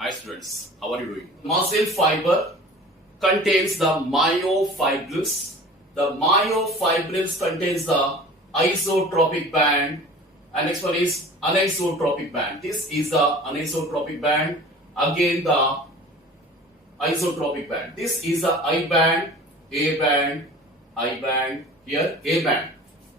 Hi students, how are you doing? Muscle fiber contains the myofibrils. The myofibrils contains the isotropic band, and next one is anisotropic band. This is the anisotropic band. Again the isotropic band. This is the I band, A band, I band. Here A band.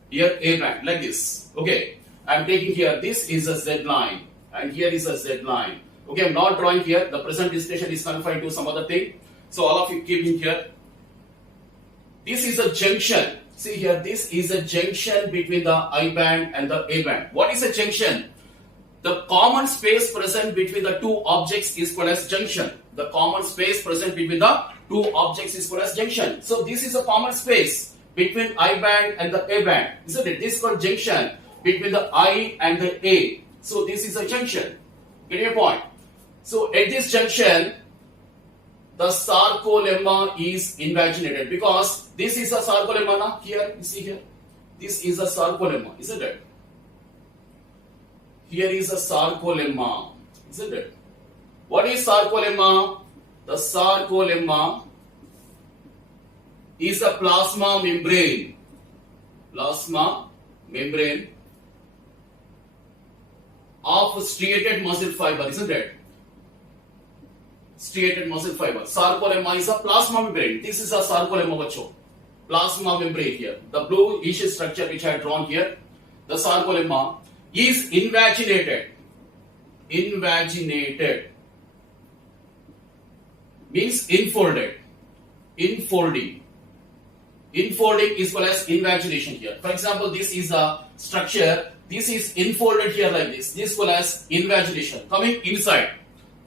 Here A band, like this. Okay, I am taking here. This is a Z line, and here is a Z line. Okay, I am not drawing here. The present discussion is confined to some other thing. So all of you keep in here. This is a junction. See here, this is a junction between the I band and the A band. What is a junction? The common space present between the two objects is called as junction. The common space present between the two objects is called as junction. So this is a common space between I band and the A band. Isn't it? This is called junction between the I and the A. So this is a junction. Get your point? So at this junction, the sarcolemma is invaginated because this is a sarcolemma now. Here, you see here. This is a sarcolemma, isn't it? Here is a sarcolemma, isn't it? What is sarcolemma? The sarcolemma is a plasma membrane. Plasma membrane of striated muscle fiber, isn't it? Striated muscle fiber. Sarcolemma is a plasma membrane. This is a sarcolemma, bacho. Plasma membrane here. The bluish structure which I have drawn here. The sarcolemma is invaginated. Invaginated means infolded. Infolding. Infolding is called as invagination here. For example, this is a structure. This is infolded here like this. This is called as invagination. Coming inside.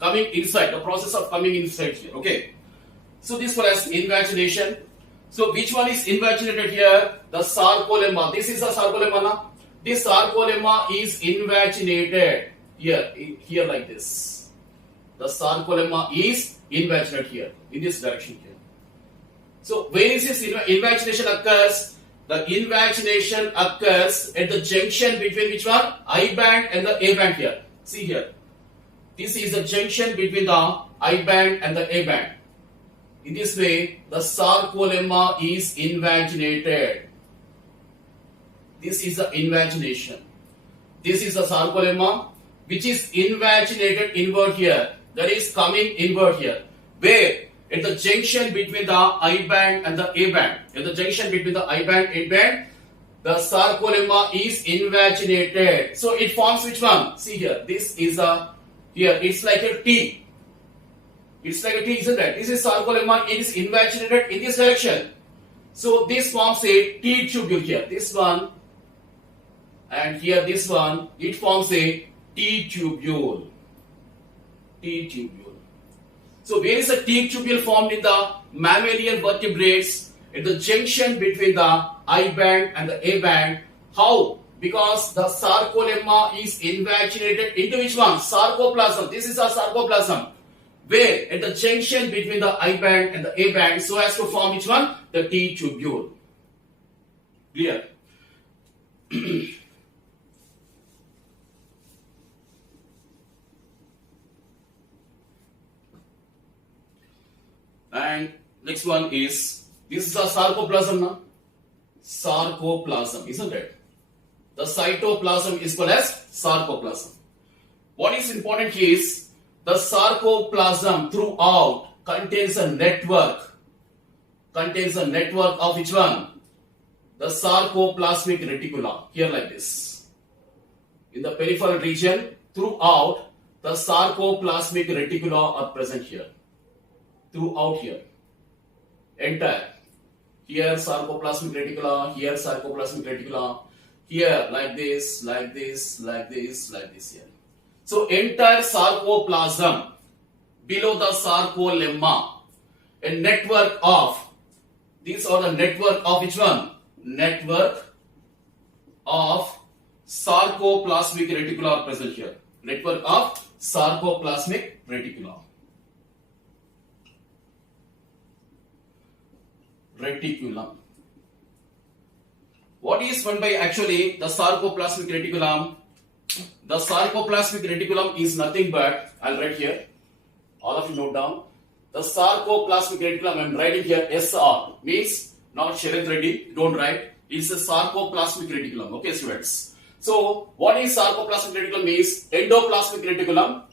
Coming inside, the process of coming inside here. Okay. So this one has invagination. So which one is invaginated here? The sarcolemma. This is a sarcolemma now. This sarcolemma is invaginated here like this. The sarcolemma is invaginated here in this direction here. So where is this invagination occurs? The invagination occurs at the junction between which one? I band and the A band here. See here. This is the junction between the I band and the A band. In this way, the sarcolemma is invaginated. This is the invagination. This is the sarcolemma which is invaginated inward here. That is coming inward here. Where? At the junction between the I band and the A band. At the junction between the I band and A band, the sarcolemma is invaginated. So it forms which one? See here. This is a here, it's like a T. It's like a T, isn't it? This is sarcolemma. It is invaginated in this direction. So this forms a T tubule here. This one and here this one. It forms a T tubule. T tubule. So where is a T tubule formed in the mammalian vertebrates? At the junction between the I band and the A band. How? Because the sarcolemma is invaginated into which one? Sarcoplasm. This is a sarcoplasm. Where? At the junction between the I band and the A band, so as to form which one? The T tubule. Clear? And next one is, this is a sarcoplasm now. Sarcoplasm, isn't it? The cytoplasm is called as sarcoplasm. What is important here is the sarcoplasm throughout contains a network. Contains a network of which one? The sarcoplasmic reticula. Here like this. In the peripheral region, throughout the sarcoplasmic reticula are present here. Throughout here. Entire. Here sarcoplasmic reticula. Here sarcoplasmic reticula. Here, like this, like this, like this, like this here. So, entire sarcoplasm below the sarcolemma, a network of, these are the network of which one? Network of sarcoplasmic reticula are present here. Network of sarcoplasmic reticula. Reticulum. What is meant by actually the sarcoplasmic reticulum? The sarcoplasmic reticulum is nothing but, I'll write here, All of you note down. The sarcoplasmic reticulum, I'm writing here SR, means not Sharat Reddy, don't write. It's a sarcoplasmic reticulum. Okay, students. So, what is sarcoplasmic reticulum means? Endoplasmic reticulum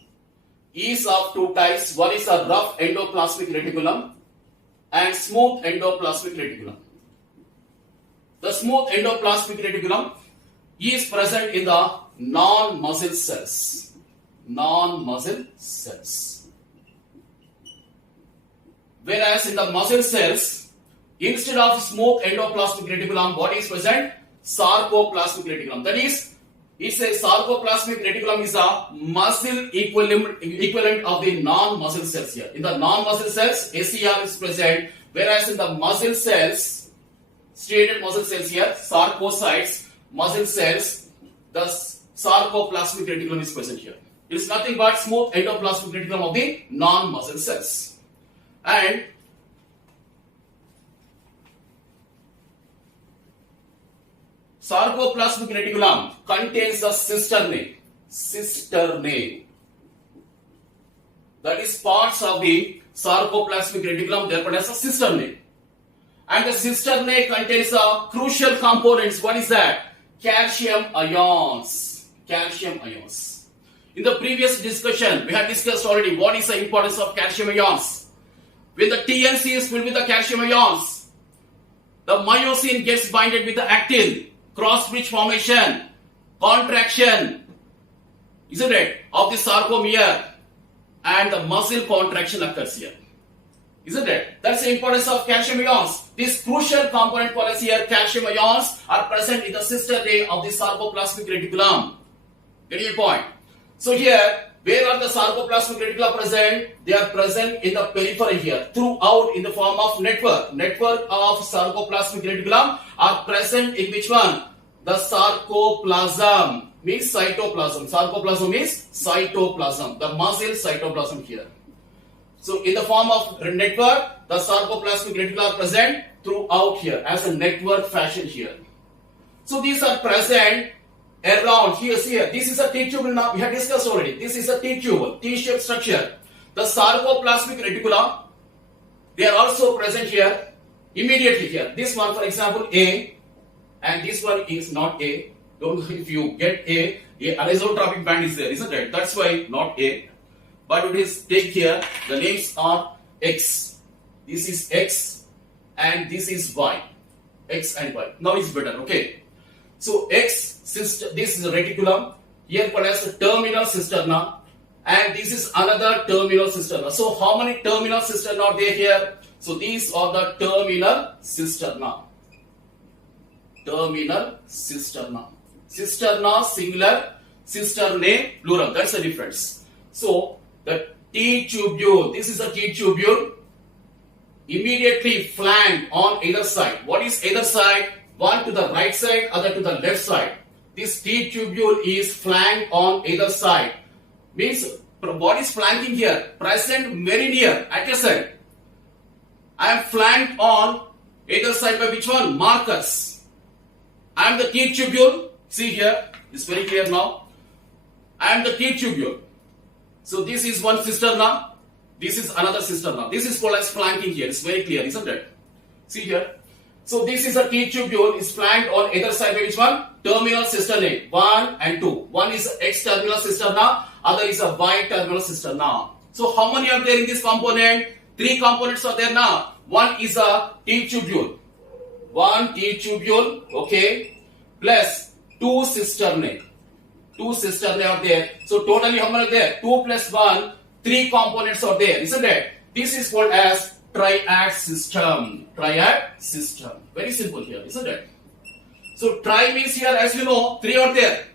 is of two types. One is a rough endoplasmic reticulum and smooth endoplasmic reticulum. The smooth endoplasmic reticulum is present in the non-muscle cells. Non-muscle cells. Whereas in the muscle cells, instead of smooth endoplasmic reticulum, what is present? Sarcoplasmic reticulum. That is, it's a sarcoplasmic reticulum is a muscle equivalent of the non-muscle cells here. In the non-muscle cells, SER is present, whereas in the muscle cells, striated muscle cells here, sarcocytes, muscle cells, the sarcoplasmic reticulum is present here. It is nothing but smooth endoplasmic reticulum of the non-muscle cells. And sarcoplasmic reticulum contains the cisternae. Cisternae. That is parts of the sarcoplasmic reticulum, they are called as a cisternae. And the cisternae contains the crucial components. What is that? Calcium ions. Calcium ions. In the previous discussion, we have discussed already what is the importance of calcium ions. When the TNC is filled with the calcium ions, the myosin gets binded with the actin, cross-bridge formation, contraction, isn't it, of the sarcomere, and the muscle contraction occurs here. Isn't it? That's the importance of calcium ions. This crucial component for us here, calcium ions, are present in the cisternae of the sarcoplasmic reticulum. Getting your point? So here, where are the sarcoplasmic reticula present? They are present in the periphery here, throughout in the form of network. Network of sarcoplasmic reticulum are present in which one? The sarcoplasm means cytoplasm. Sarcoplasm means cytoplasm. The muscle cytoplasm here. So in the form of network, the sarcoplasmic reticula are present throughout here as a network fashion here. So these are present around here. This is a T-tubule now. We have discussed already. This is a T-tubule, T-shaped structure. The sarcoplasmic reticula, they are also present here, immediately here. This one, for example, A, and this one is not A. Don't, if you get A anisotropic band is there, isn't it? That's why not A. But it is take here, the names are X. This is X and this is Y. X and Y. Now it's better, okay? So X, this is a reticulum, here called as the terminal cisterna, and this is another terminal cisterna. So how many terminal cisterna are there here? So these are the terminal cisterna. Terminal cisterna. Cisterna singular, cisternae plural. That's the difference. So the T-tubule, this is a T-tubule, immediately flanked on either side. What is either side? One to the right side, other to the left side. This T-tubule is flanked on either side. Means what is flanking here? Present very near, adjacent. I am flanked on either side by which one? Marcus. I am the T-tubule. See here, it's very clear now. I am the T-tubule. So this is one cisterna. This is another cisterna. This is called as flanking here. It's very clear, isn't it? See here. So this is a T-tubule, is flanked on either side by which one? Terminal cisternae, 1 and 2. One is X terminal cisterna, other is a Y terminal cisterna. So how many are there in this component? 3 components are there now. One is a T-tubule. One T-tubule, okay, plus 2 cisternae. 2 cisternae are there. So totally how many are there? 2 plus 1, 3 components are there, isn't it? This is called as triad system. Triad system. Very simple here, isn't it? So tri means here, as you know, 3 are there.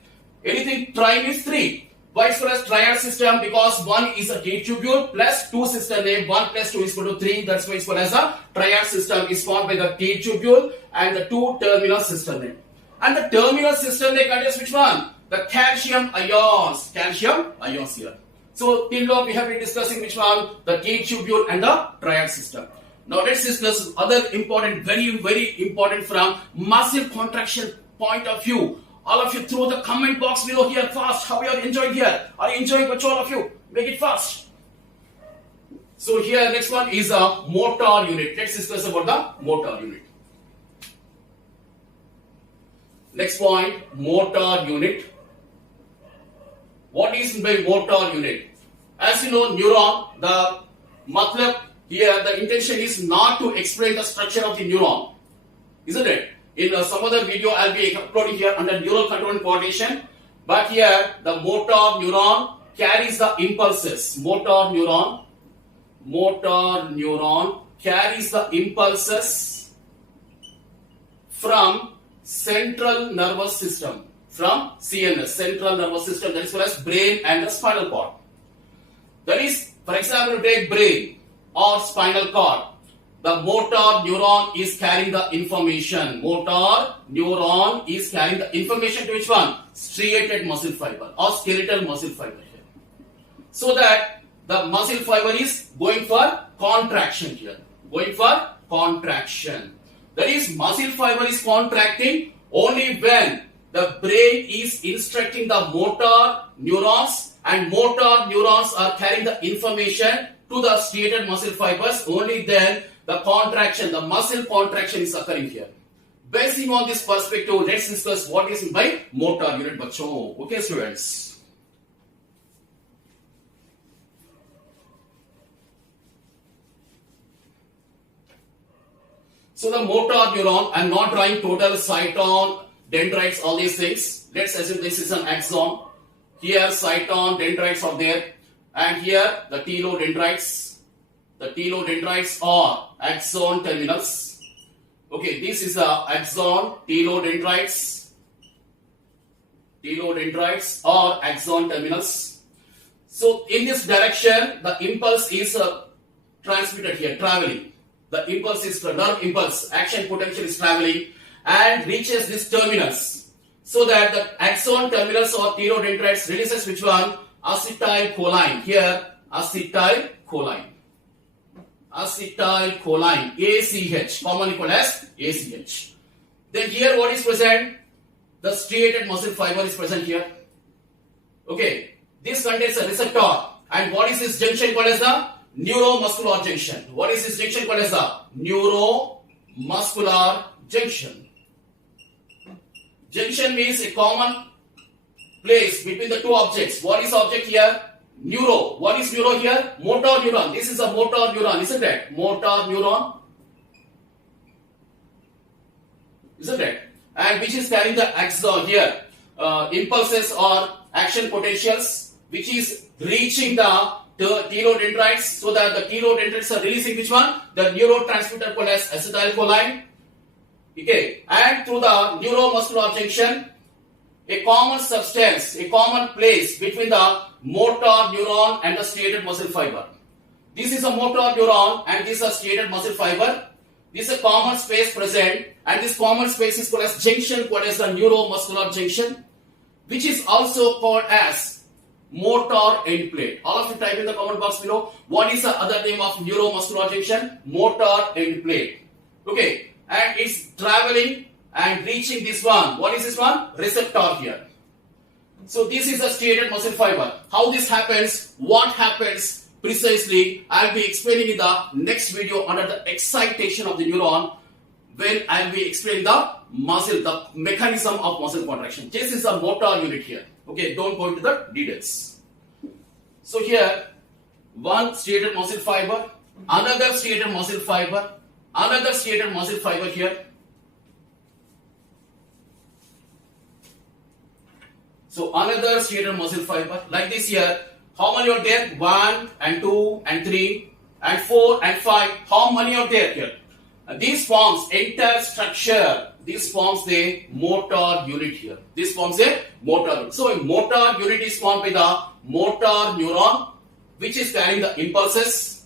Anything tri means 3. Why is called as triad system? Because 1 is a T-tubule plus 2 cisternae. 1 plus 2 is equal to 3. That's why it's called as a triad system. Is formed by the T-tubule and the 2 terminal cisternae. And the terminal cisternae contains which one? The calcium ions. Calcium ions here. So till now we have been discussing which one? The T-tubule and the triad system. Now let's discuss other important, very important from muscle contraction point of view. All of you throw the comment box below here fast. How you are enjoying here? Are you enjoying, all of you? Make it fast. So here next one is a motor unit. Let's discuss about the motor unit. Next point, motor unit. What is by motor unit? As you know, neuron, the matlab here, the intention is not to explain the structure of the neuron, isn't it? In some other video, I'll be uploading here under neural control and coordination. But here, the motor neuron carries the impulses. Motor neuron carries the impulses from central nervous system, from CNS, central nervous system, that is well as brain and the spinal cord. That is, for example, take brain or spinal cord. The motor neuron is carrying the information. Motor neuron is carrying the information to which one? Striated muscle fiber or skeletal muscle fiber here. So that the muscle fiber is going for contraction here. Going for contraction. That is, muscle fiber is contracting only when the brain is instructing the motor neurons, and motor neurons are carrying the information to the striated muscle fibers. Only then the contraction, the muscle contraction is occurring here. Basing on this perspective, let's discuss what is by motor unit, bachcho. Okay, students. So the motor neuron, I'm not drawing total cyton, dendrites, all these things. Let's assume this is an axon. Here cyton, dendrites are there, and here the telodendrites. The telodendrites are axon terminals. Okay, this is the axon, telodendrites or axon terminals. So in this direction, the impulse is transmitted here, traveling. The impulse is the nerve impulse, action potential is traveling and reaches this terminus. So that the axon terminals or telodendrites releases which one? Acetylcholine. Here, acetylcholine. Acetylcholine, ACH, commonly called as ACH. Then here what is present? The striated muscle fiber is present here. Okay, this contains a receptor. And what is this junction called as the neuromuscular junction? What is this junction called as the neuromuscular junction? Junction means a common place between the two objects. What is the object here? Neuro. What is neuro here? Motor neuron. This is a motor neuron, isn't it? Motor neuron. Isn't it? And which is carrying the axon here. Impulses or action potentials which is reaching the telodendrites, so that the telodendrites are releasing which one? The neurotransmitter called as acetylcholine. Okay. And through the neuromuscular junction, a common substance, a common place between the motor neuron and the striated muscle fiber. This is a motor neuron and this is a striated muscle fiber. This is a common space present, and this common space is called as junction, called as the neuromuscular junction, which is also called as motor end plate. All of you type in the comment box below. What is the other name of neuromuscular junction? Motor end plate. Okay, and it's traveling and reaching this one. What is this one? Receptor here. So this is a striated muscle fiber. How this happens, what happens precisely, I'll be explaining in the next video under the excitation of the neuron, when I'll be explaining the muscle, the mechanism of muscle contraction. This is a motor unit here. Okay, don't go into the details. So here, one striated muscle fiber, another striated muscle fiber, another striated muscle fiber here. So another striated muscle fiber like this here. How many are there? 1 and 2 and 3 and 4 and 5. How many are there here? This forms entire structure. This forms a motor unit here. This forms a motor unit. So a motor unit is formed by the motor neuron, which is carrying the impulses,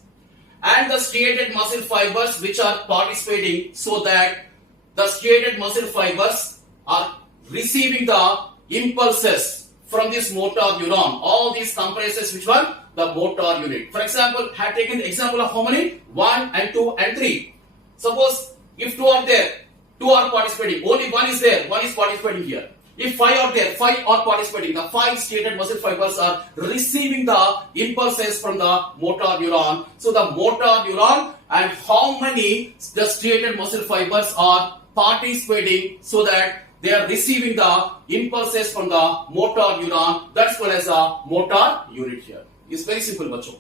and the striated muscle fibers which are participating, so that the striated muscle fibers are receiving the impulses from this motor neuron. All these comprises which one? The motor unit. For example, I have taken the example of how many? 1 and 2 and 3. Suppose if 2 are there, 2 are participating, only 1 is there, 1 is participating here. If 5 are there, 5 are participating, the 5 striated muscle fibers are receiving the impulses from the motor neuron. So the motor neuron and how many the striated muscle fibers are participating so that they are receiving the impulses from the motor neuron. That's called as a motor unit here. It's very simple, bacho.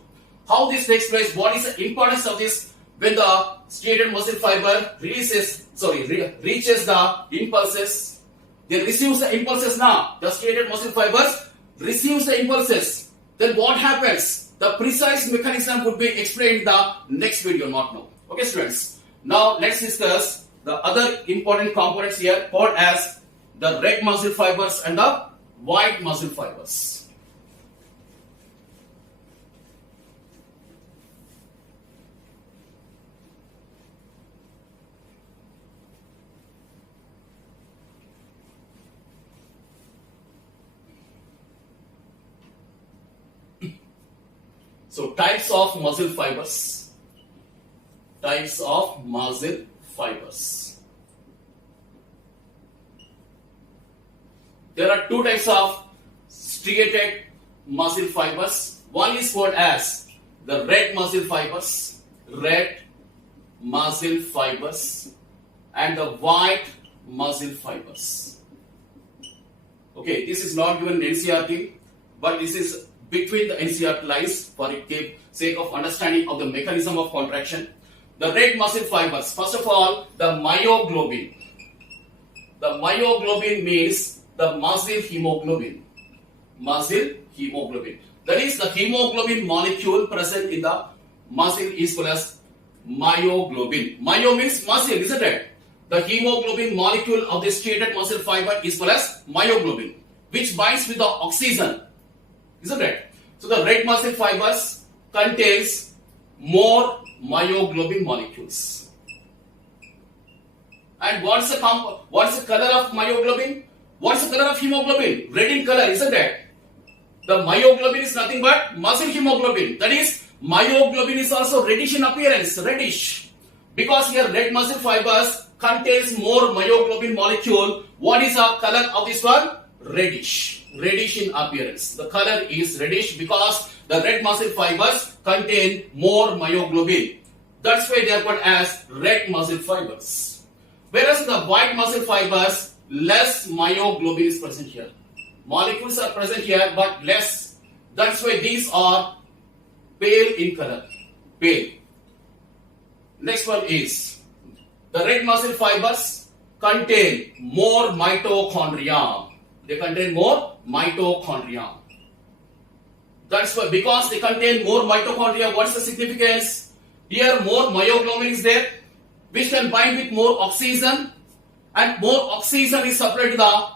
How this takes place, what is the importance of this when the striated muscle fiber reaches the impulses. They receive the impulses now. The striated muscle fibers receives the impulses. Then what happens? The precise mechanism would be explained in the next video, not now. Okay, students. Now let's discuss the other important components here called as the red muscle fibers and the white muscle fibers. So types of muscle fibers. Types of muscle fibers. There are two types of striated muscle fibers. One is called as the red muscle fibers, and the white muscle fibers. Okay, this is not given in NCERT, but this is between the NCERT lines for the sake of understanding of the mechanism of contraction. The red muscle fibers, first of all, the myoglobin. The myoglobin means the muscle hemoglobin. Muscle hemoglobin. That is the hemoglobin molecule present in the muscle is called as myoglobin. Myo means muscle, isn't it? The hemoglobin molecule of the striated muscle fiber is called as myoglobin, which binds with the oxygen. Isn't it? So the red muscle fibers contains more myoglobin molecules. And what's the color of myoglobin? What's the color of hemoglobin? Red in color, isn't it? The myoglobin is nothing but muscle hemoglobin. That is, myoglobin is also reddish in appearance, reddish. Because here red muscle fibers contains more myoglobin molecule. What is the color of this one? Reddish. Reddish in appearance. The color is reddish because the red muscle fibers contain more myoglobin. That's why they are called as red muscle fibers. Whereas the white muscle fibers, less myoglobin is present here. Molecules are present here but less. That's why these are pale in color. Pale. Next one is the red muscle fibers contain more mitochondria. They contain more mitochondria. That's why, because they contain more mitochondria, what's the significance? Here more myoglobin is there, which can bind with more oxygen, and more oxygen is supplied to the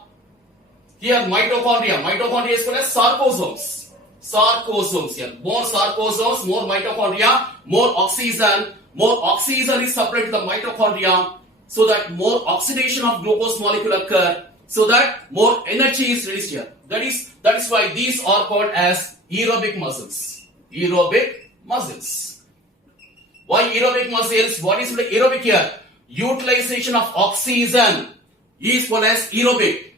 here mitochondria. Mitochondria is called as sarcosomes. Sarcosomes here. More sarcosomes, more mitochondria, more oxygen. More oxygen is supplied to the mitochondria so that more oxidation of glucose molecule occur, so that more energy is released here. That is why these are called as aerobic muscles. Aerobic muscles. Why aerobic muscles? What is the aerobic here? Utilization of oxygen is called as aerobic.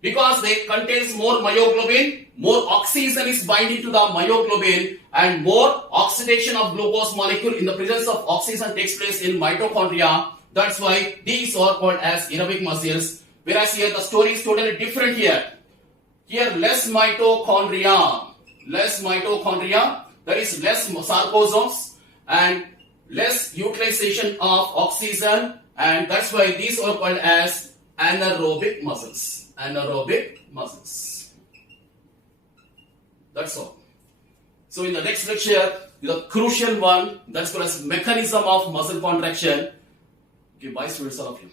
Because they contains more myoglobin, more oxygen is binding to the myoglobin, and more oxidation of glucose molecule in the presence of oxygen takes place in mitochondria. That's why these are called as aerobic muscles. Whereas here the story is totally different here. Here less mitochondria, that is less sarcosomes and less utilization of oxygen, and that's why these are called as anaerobic muscles. Anaerobic muscles. That's all. So in the next lecture, the crucial one, that's called as mechanism of muscle contraction. Okay, bye students, all of you.